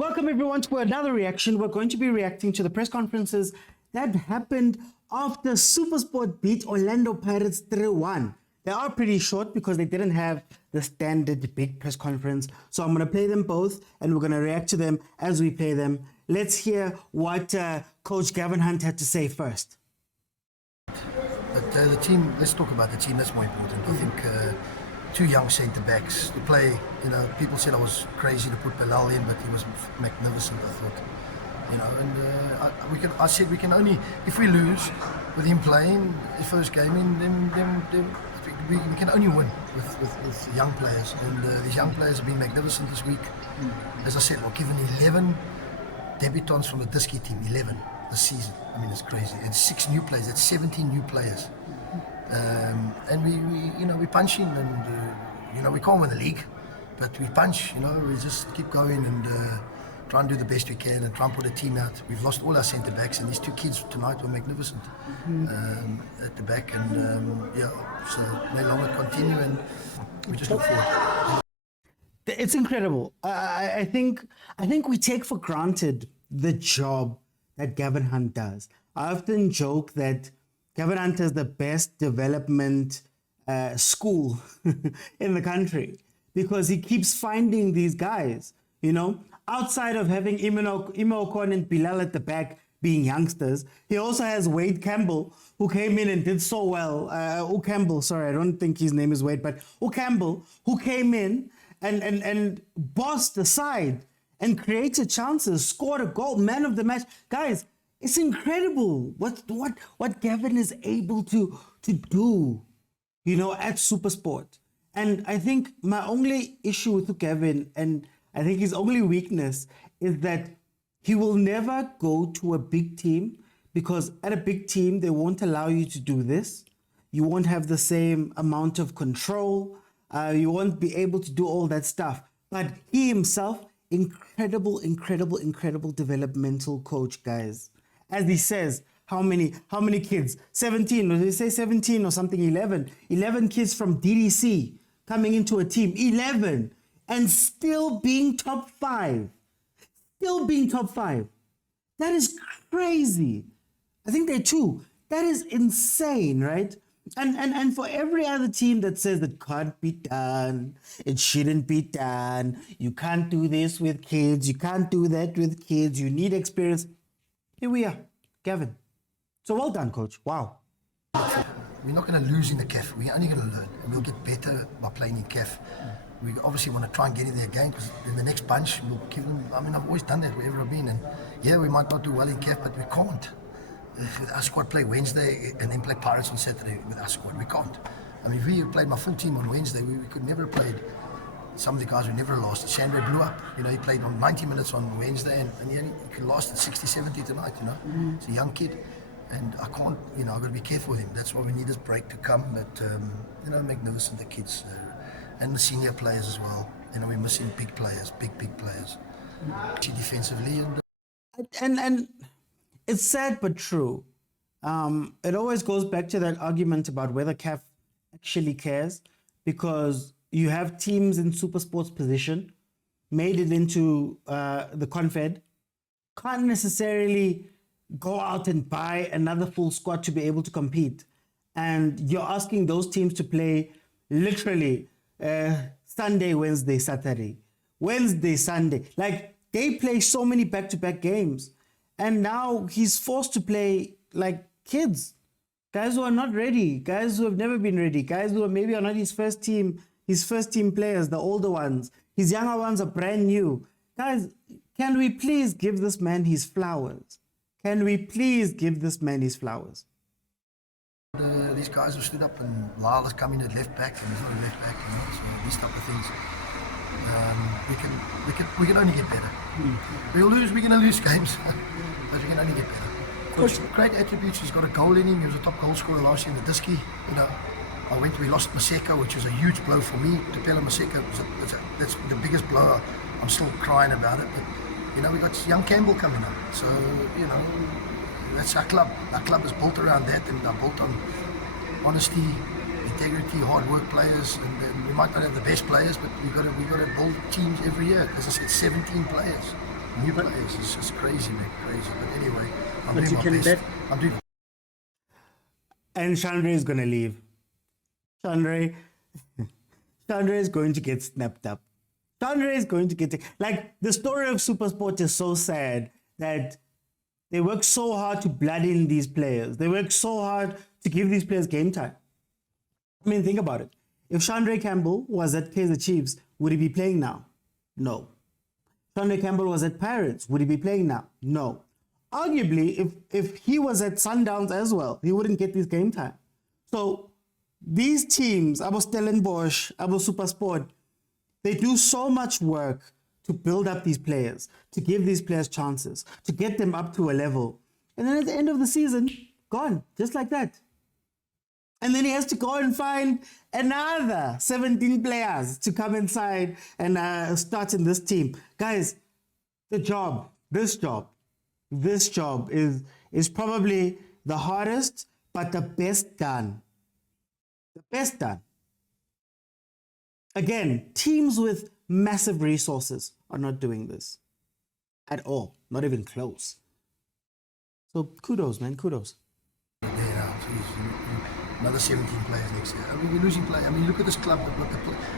Welcome everyone to another reaction. We're going to be reacting to the press conferences that happened after Supersport beat Orlando Pirates 3-1. They are pretty short because they didn't have the standard big press conference. So I'm going to play them both and we're going to react to them as we play them. Let's hear what Coach Gavin Hunt had to say first. But the team, let's talk about the team, that's more important. I think two young centre-backs to play, people said I was crazy to put Bilal in, but he was magnificent, I thought. And I said we can only, if we lose with him playing his first game in, then we can only win with young players. And these young players have been magnificent this week. As I said, we're given 11 debutants from the Diski team, 11 this season. I mean, it's crazy. And 6 new players, that's 17 new players. And we punching, and we can't win the league, but we punch. We just keep going and try and do the best we can and try and put a team out. We've lost all our centre backs, and these 2 kids tonight were magnificent at the back. And so may longer continue, and we just look forward. It's incredible. I think we take for granted the job that Gavin Hunt does. I often joke that Gavin Hunt is the best development school in the country because he keeps finding these guys, outside of having Imo Okon and Bilal at the back being youngsters. He also has Wade Campbell, who came in and did so well. Campbell, sorry, I don't think his name is Wade, but Campbell, who came in and bossed the side and created chances, scored a goal, man of the match. Guys, it's incredible what Gavin is able to do, at Supersport. And I think my only issue with Gavin, and I think his only weakness, is that he will never go to a big team, because at a big team, they won't allow you to do this. You won't have the same amount of control. You won't be able to do all that stuff. But he himself, incredible developmental coach, guys. As he says, how many kids? 17, or did he say 17 or something? 11 kids from DDC coming into a team, 11, and still being top 5. That is crazy. I think they're 2. That is insane, right? And for every other team that says that can't be done, it shouldn't be done, you can't do this with kids, you can't do that with kids, you need experience. Here we are, Gavin. So well done, coach. Wow. We're not going to lose in the CAF. We're only going to learn, and we'll get better by playing in CAF. We obviously want to try and get in there again, because in the next bunch we'll give them. I mean, I've always done that wherever I've been, and we might not do well in CAF, but we can't. If our squad play Wednesday and then play Pirates on Saturday with our squad, we can't. I mean, if we played my full team on Wednesday, we could never have played. Some of the guys who never lost. Sandra blew up. He played on 90 minutes on Wednesday, and he could last at 60, 70 tonight. He's a young kid, and I can't. I've got to be careful with him. That's why we need this break to come. But magnificent, the kids and the senior players as well. We're missing big players, big players. Defensively and it's sad but true. It always goes back to that argument about whether CAF actually cares, because you have teams in Supersport's position, made it into the Confed, can't necessarily go out and buy another full squad to be able to compete. And you're asking those teams to play literally Sunday, Wednesday, Saturday, Wednesday, Sunday. Like, they play so many back-to-back games. And now he's forced to play like kids, guys who are not ready, guys who have never been ready, guys who are maybe are not his first team players, the older ones. His younger ones are brand new. Guys, can we please give this man his flowers? These guys have stood up, and Lyle has come in at left back, and he's not a left back, so these type of things. We can only get better. We're going to lose games, but we can only get better. Coach, great attributes. He's got a goal in him. He was a top goal scorer last year in the Diski. We lost Maseka, which was a huge blow for me. To Pella Maseka, that's the biggest blow. I'm still crying about it, but we got young Campbell coming up. So that's our club. Our club is built around that, and are built on honesty, integrity, hard work players, and we might not have the best players, but we got to build teams every year. As I said, 17 players. new players. It's just crazy, man, crazy. But anyway, I'm But doing you my can best. bet. I'm doing. And Chandra is going to leave. Chandra, Chandra is going to get snapped up. Chandra is going to get... Like, the story of Supersport is so sad that they work so hard to blood in these players. They work so hard to give these players game time. I mean, think about it. If Chandra Campbell was at Kaizer Chiefs, would he be playing now? No. Chandra Campbell was at Pirates, would he be playing now? No. Arguably, if he was at Sundowns as well, he wouldn't get this game time. So these teams, Abo Stellenbosch, Abo Supersport, they do so much work to build up these players, to give these players chances, to get them up to a level. And then at the end of the season, gone, just like that. And then he has to go and find another 17 players to come inside and start in this team. Guys, this job is probably the hardest, but the best done. The best done. Again, teams with massive resources are not doing this at all, not even close. So kudos, man, kudos. Another 17 players next year. I mean, we're losing players. I mean, look at this club.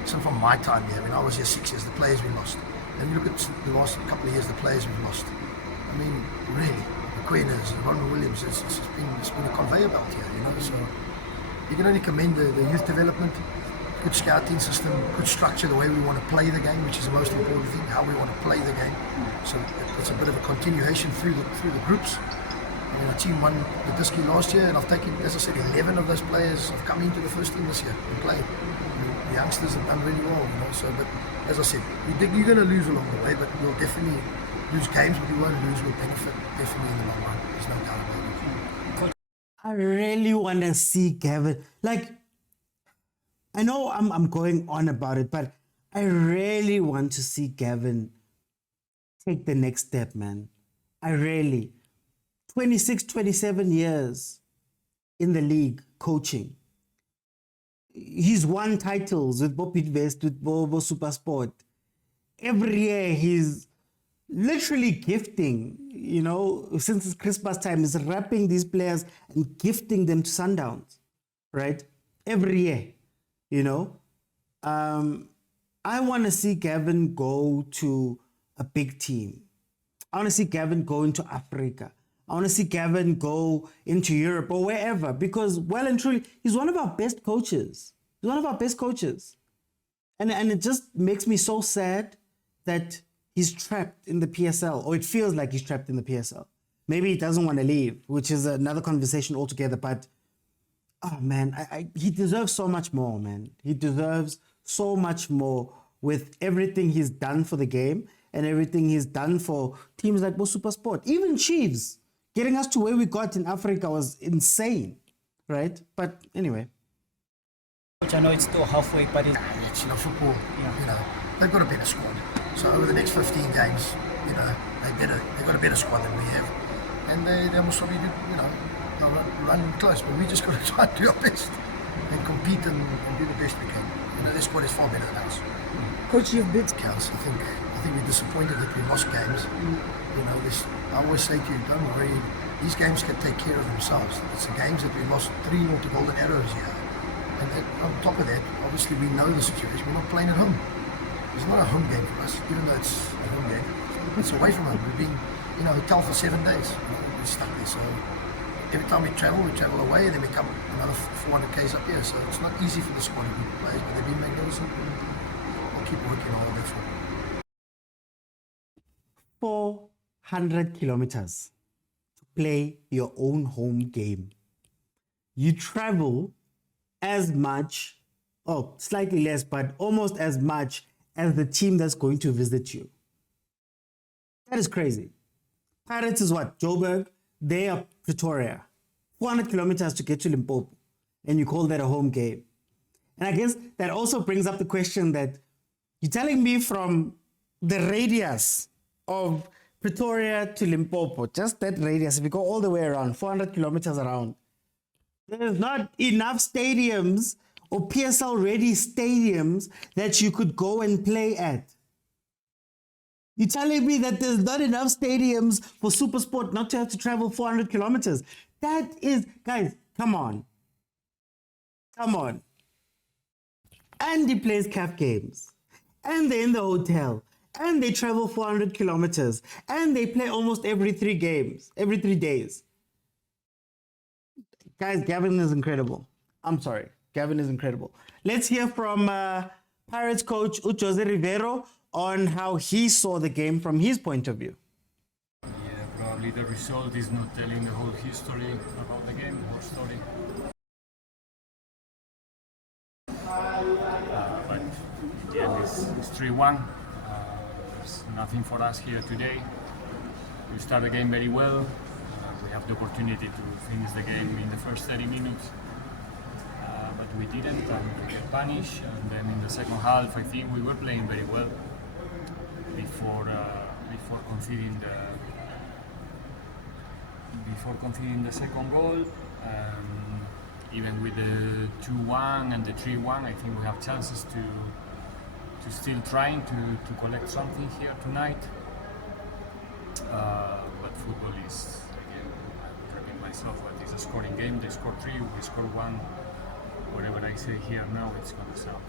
Some from my time here. When I was here 6 years, the players we lost. And you look at the last couple of years, the players we've lost. I mean, really, the Queeners, Ronald Williams. It's been a conveyor belt here, you know. So you can only commend the youth development, good scouting system, good structure, the way we want to play the game, which is the most important thing. How we want to play the game. So it's a bit of a continuation through the groups. I mean, our team won the Disky last year, and I've taken, as I said, 11 of those players have come into the first team this year and played. I mean, the youngsters have done really well, you know. So, but as I said, you're going to lose along the way, but you'll definitely lose games, but you won't lose. We'll benefit definitely in the long run. There's no doubt about it. I really want to see Gavin. Like, I know I'm going on about it, but I really want to see Gavin take the next step, man. I really. 26, 27 years in the league coaching. He's won titles with Bob West, with Bobo Supersport. Every year he's literally gifting, you know, since it's Christmas time, he's wrapping these players and gifting them to Sundowns, right? Every year, you know. I want to see Gavin go to a big team. I want to see Gavin go into Africa. I want to see Gavin go into Europe or wherever, because well and truly, he's one of our best coaches. He's one of our best coaches. And it just makes me so sad that he's trapped in the PSL, or it feels like he's trapped in the PSL. Maybe he doesn't want to leave, which is another conversation altogether. But, oh man, he deserves so much more, man. He deserves so much more with everything he's done for the game and everything he's done for teams like Supersport, even Chiefs. Getting us to where we got in Africa was insane, right? But anyway. Which I know it's still halfway, but it's... It's, you know, football, you know, they've got a better squad. So over the next 15 games, you know, they've got a better squad than we have. And they almost probably do, you know, they'll run close, but we just got to try and do our best and compete and do the best we can. You know, their squad is far better than ours. Coach, you've been... Counts. I think we're disappointed that we lost games. You know, I always say to you, don't worry, these games can take care of themselves. It's the games that we lost 3-0 to Golden Arrows here. And on top of that, obviously we know the situation. We're not playing at home. It's not a home game for us, even though it's a home game. It's away from home. We've been in a hotel for 7 days. You know, we're stuck there. So every time we travel away, and then we come another 400 k's up here. So it's not easy for the squad of good players, but they've been magnificent. I'll keep working all of that for 400 kilometers to play your own home game. You travel as much, or slightly less, but almost as much as the team that's going to visit you. That is crazy. Pirates is what? Joburg? They are Pretoria. 400 kilometers to get to Limpopo. And you call that a home game. And I guess that also brings up the question that you're telling me from the radius of Pretoria to Limpopo, just that radius, if you go all the way around, 400 kilometers around, there's not enough stadiums or PSL ready stadiums that you could go and play at. You're telling me that there's not enough stadiums for Supersport not to have to travel 400 kilometers? That is, guys, come on. Come on. And he plays CAF games. And they're in the hotel. And they travel 400 kilometers. And they play almost every 3 days. Guys, Gavin is incredible. I'm sorry. Gavin is incredible. Let's hear from Pirates coach Jose Riveiro on how he saw the game from his point of view. Yeah, probably the result is not telling the whole history about the game, the whole story. But in the end, it's 3-1. There's nothing for us here today. We start the game very well. We have the opportunity to finish the game in the first 30 minutes. But we didn't, and we get punished. And then in the second half, I think we were playing very well before conceding the second goal. Even with the 2-1 and the 3-1, I think we have chances to still trying to collect something here tonight. But football is, again, I repeat myself, but it's a scoring game. They score 3, we score 1. Whatever I say here now, it's gonna sound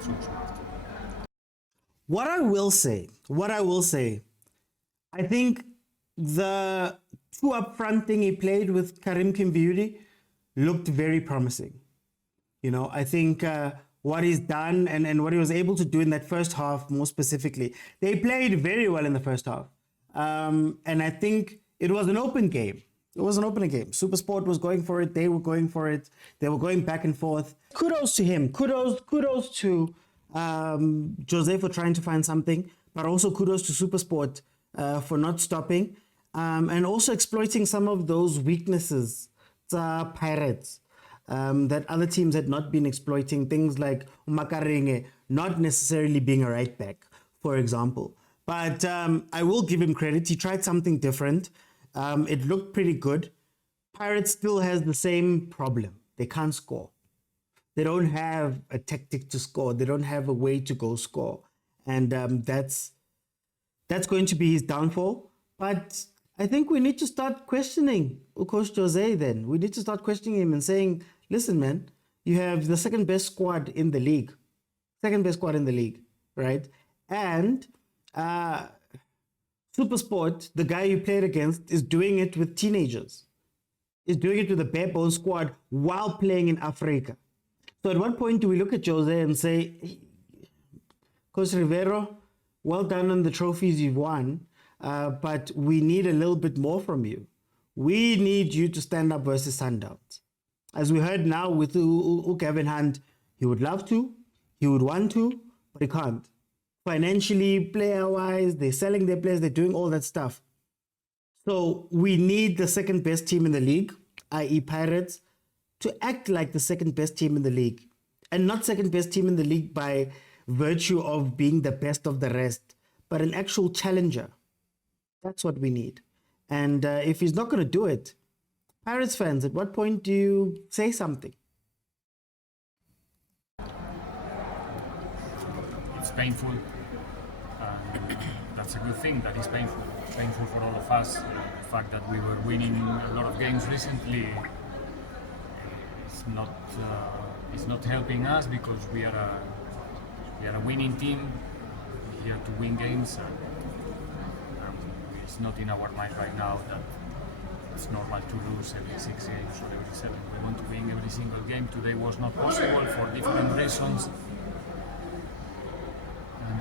so smart. What I will say, I think the two up front thing he played with Karim Kimviudi looked very promising. You know, I think what he's done and what he was able to do in that first half, more specifically, they played very well in the first half. And I think it was an open game. It was an open game. Supersport was going for it. They were going for it. They were going back and forth. Kudos to him. Kudos to Jose for trying to find something, but also kudos to Supersport for not stopping and also exploiting some of those weaknesses, Pirates, that other teams had not been exploiting. Things like Makaringe not necessarily being a right back, for example. But I will give him credit. He tried something different. It looked pretty good. Pirates still has the same problem. They can't score. They don't have a tactic to score. They don't have a way to go score. And that's going to be his downfall. But I think we need to start questioning Coach Jose then. We need to start questioning him and saying, listen, man, you have the second best squad in the league. Second best squad in the league, right? And Supersport, the guy you played against, is doing it with teenagers. Is doing it with a bare bone squad while playing in Africa. So at what point do we look at Jose and say, Coach Riveiro, well done on the trophies you've won, but we need a little bit more from you. We need you to stand up versus Sundowns. As we heard now with Gavin Hunt, he would love to, he would want to, but he can't. Financially, player-wise, they're selling their players, they're doing all that stuff. So we need the second best team in the league, i.e. Pirates, to act like the second best team in the league. And not second best team in the league by virtue of being the best of the rest, but an actual challenger. That's what we need. And if he's not going to do it, Pirates fans, at what point do you say something? It's painful. That's a good thing that is painful. It's painful for all of us. The fact that we were winning a lot of games recently it's not helping us because we are a winning team. We're here to win games. And it's not in our mind right now that it's normal to lose every 6 games or every 7. We want to win every single game. Today was not possible for different reasons.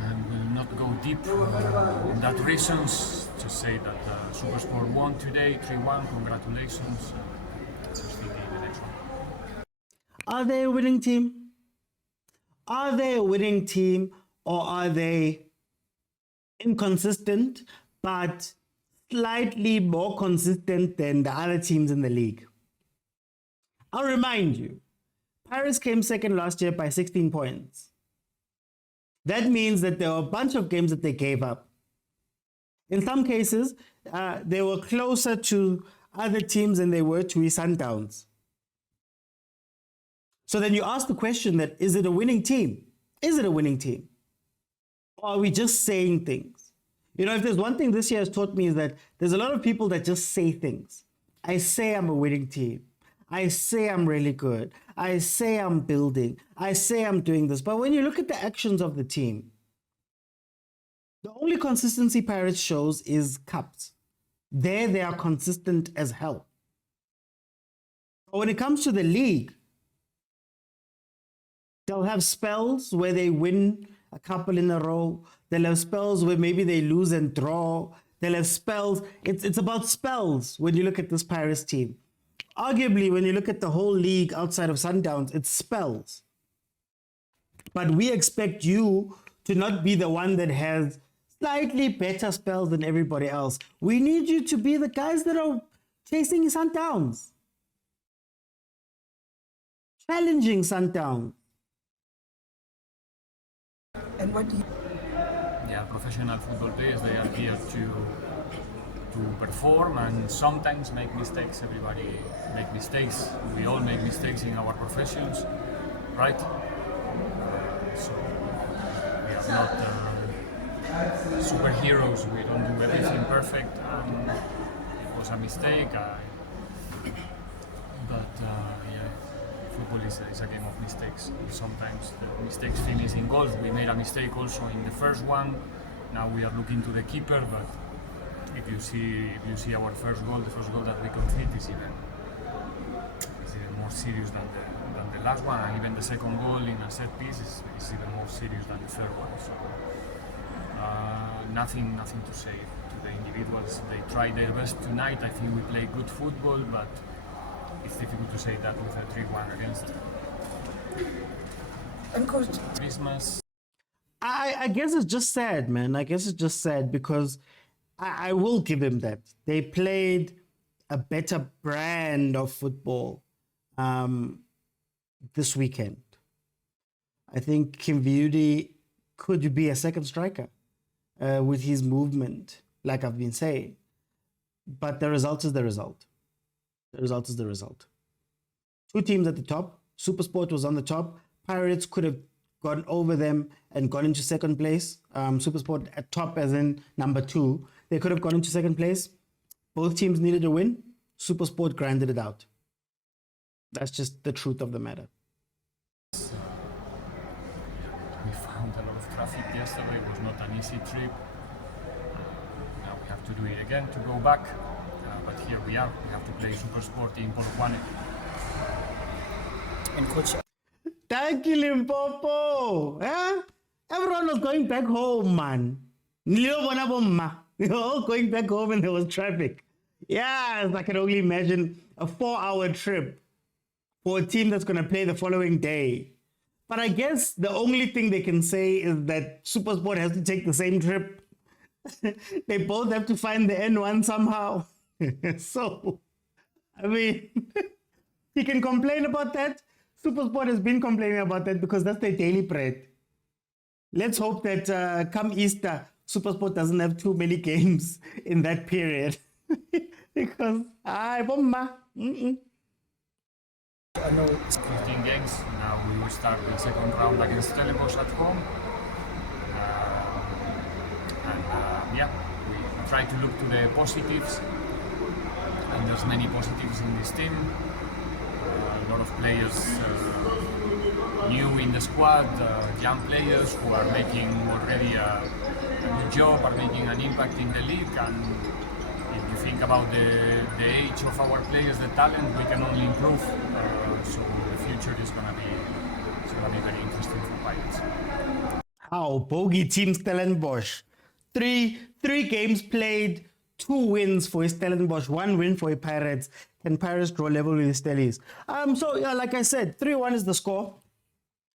And we'll not go deep in that reasons. Just say that Supersport won today, 3-1. Congratulations. Just thinking the next one. Are they a winning team? Are they a winning team, or are they inconsistent but slightly more consistent than the other teams in the league? I'll remind you, Pirates came second last year by 16 points. That means that there were a bunch of games that they gave up. In some cases, they were closer to other teams than they were to Sundowns. So then you ask the question that, is it a winning team? Is it a winning team? Or are we just saying things? You know, if there's one thing this year has taught me is that there's a lot of people that just say things. I say I'm a winning team. I say I'm really good. I say I'm building. I say I'm doing this. But when you look at the actions of the team, the only consistency Pirates shows is cups. There they are consistent as hell. But when it comes to the league, they'll have spells where they win a couple in a row. They'll have spells where maybe they lose and draw. They'll have spells. It's about spells when you look at this Pirates team. Arguably, when you look at the whole league outside of Sundowns, it's spells. But we expect you to not be the one that has slightly better spells than everybody else. We need you to be the guys that are chasing Sundowns, challenging Sundowns. And what do you... Yeah, professional football players, they are here to perform and sometimes make mistakes. Everybody make mistakes. We all make mistakes in our professions, right? So we are not superheroes. We don't do everything perfect. It was a mistake, but yeah, football is a game of mistakes. Sometimes the mistakes finish in goals. We made a mistake also in the first one. Now we are looking to the keeper, but if you see our first goal, the first goal that we conceded is even more serious than the last one, and even the second goal in a set piece is even more serious than the third one. So nothing to say to the individuals. They tried their best tonight. I think we played good football, but it's difficult to say that with a 3-1 against them. And Coach, Christmas. I guess it's just sad, man. I guess it's just sad because I will give him that. They played a better brand of football this weekend. I think Kim Viudi could be a second striker with his movement, like I've been saying. But the result is the result. The result is the result. Two teams at the top. Supersport was on the top. Pirates could have gone over them and gone into second place. Supersport at top as in number 2. They could have gone into second place. Both teams needed a win. Supersport grinded it out. That's just the truth of the matter. We found a lot of traffic yesterday. It was not an easy trip. Now we have to do it again to go back. But here we are. We have to play Supersport in Polokwane. and Coach, Thank you, Limpopo. Eh? Everyone was going back home, man. They were all going back home and there was traffic. Yes, I can only imagine a 4-hour trip for a team that's going to play the following day. But I guess the only thing they can say is that Supersport has to take the same trip. They both have to find the N1 somehow. So, I mean, he can complain about that. Supersport has been complaining about that because that's their daily bread. Let's hope that come Easter, Supersport doesn't have too many games in that period. Because, bomba. I know it's 15 games. Now we will start the second round against Stellenbosch at home. Yeah, we try to look to the positives. And there's many positives in this team. A lot of players new in the squad, young players who are making already a good job, are making an impact in the league. And if you think about the age of our players, the talent, we can only improve. So the future is going to be very interesting for Pirates. How bogey team Stellenbosch. Three games played, 2 wins for Stellenbosch, 1 win for Pirates. Can Pirates draw level with the Stellies? So yeah, like I said, 3-1 is the score.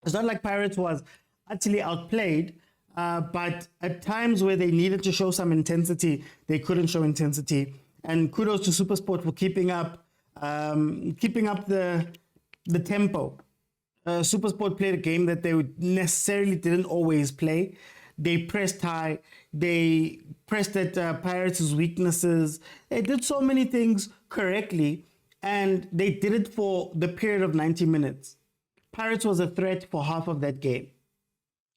It's not like Pirates was actually outplayed, but at times where they needed to show some intensity, they couldn't show intensity. And kudos to Supersport for keeping up the tempo. Supersport played a game that they necessarily didn't always play. They pressed high. They pressed at Pirates' weaknesses. They did so many things correctly, and they did it for the period of 90 minutes. Pirates was a threat for half of that game.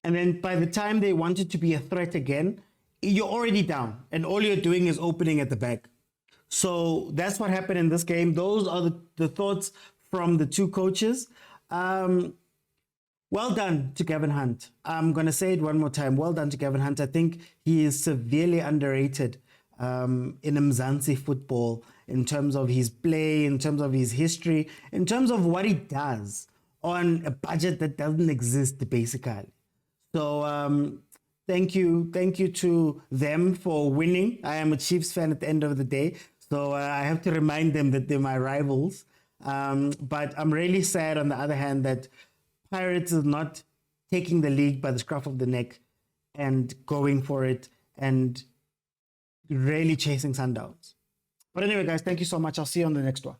And then by the time they wanted to be a threat again, you're already down. And all you're doing is opening at the back. So that's what happened in this game. Those are the thoughts from the two coaches. Well done to Gavin Hunt. I'm going to say it one more time. Well done to Gavin Hunt. I think he is severely underrated in Mzansi football in terms of his play, in terms of his history, in terms of what he does on a budget that doesn't exist, basically. So thank you to them for winning. I am a Chiefs fan at the end of the day, so I have to remind them that they're my rivals. But I'm really sad, on the other hand, that Pirates is not taking the league by the scruff of the neck and going for it and really chasing Sundowns. But anyway, guys, thank you so much. I'll see you on the next one.